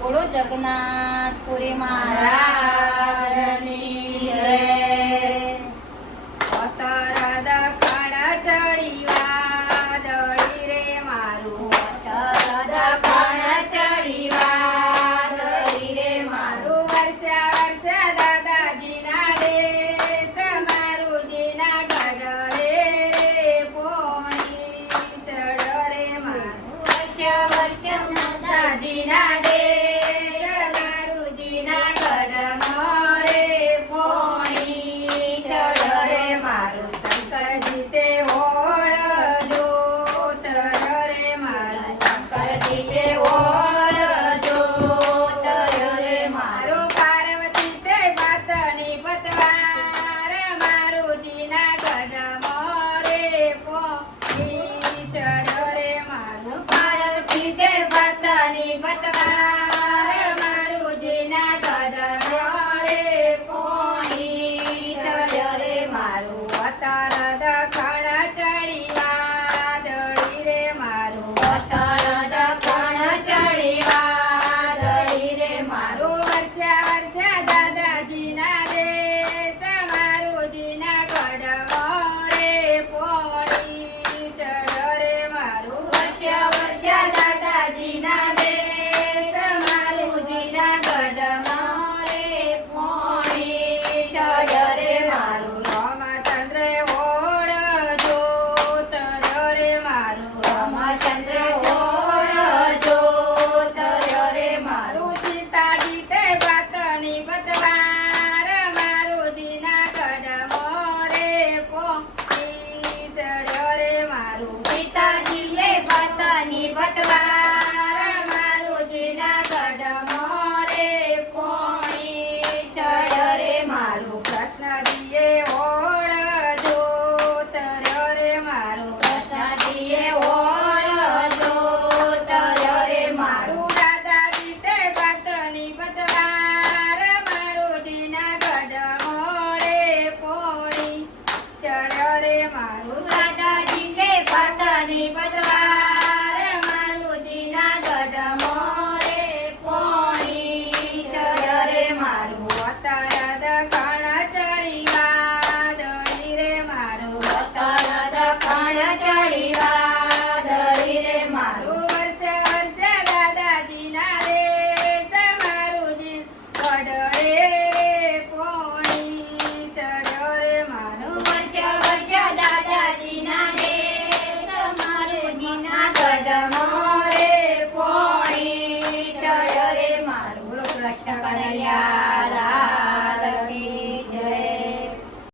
બોલો જગન્નાથપુરી મહારાજની જય. અતરદા ખાડા ચડીવા દળી રે મારું. અતરદા ખાડા ચડીવા દળી રે મારું. વર્ષા વર્ષા દાદાજીના રે તમારું જીના ગઢળે રે પોણી રે મારું. વર્ષા વર્ષા દાદાજીના રે Regina. મારું દાદાજી કે પાટની પદવાર મારું જૂનાગઢ મોરે પોણી ચડરે મારું અતારા દખાણા ચડીવા દણી રે મારું અતારા ચડીવા Sapanaya.